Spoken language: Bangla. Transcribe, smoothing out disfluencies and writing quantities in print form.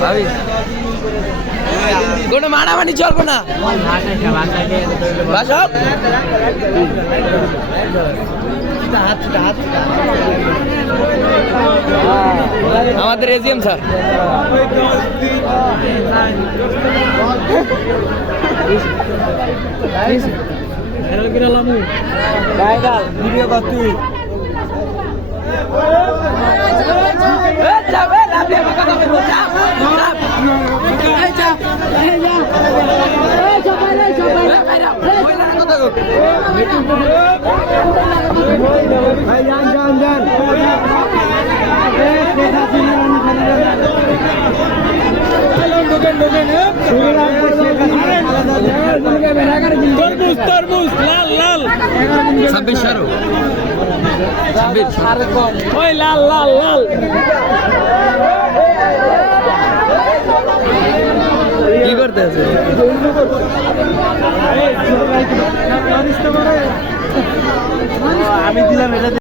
ভাবি কোনো মানামানি চলবো না বাসক আমাদের এজিএম স্যার ভিডিও কর তুই তরমুজ লাল লাল 26 ওই লাল লাল লাল কি করতে আছে আমি দিলাম এটা।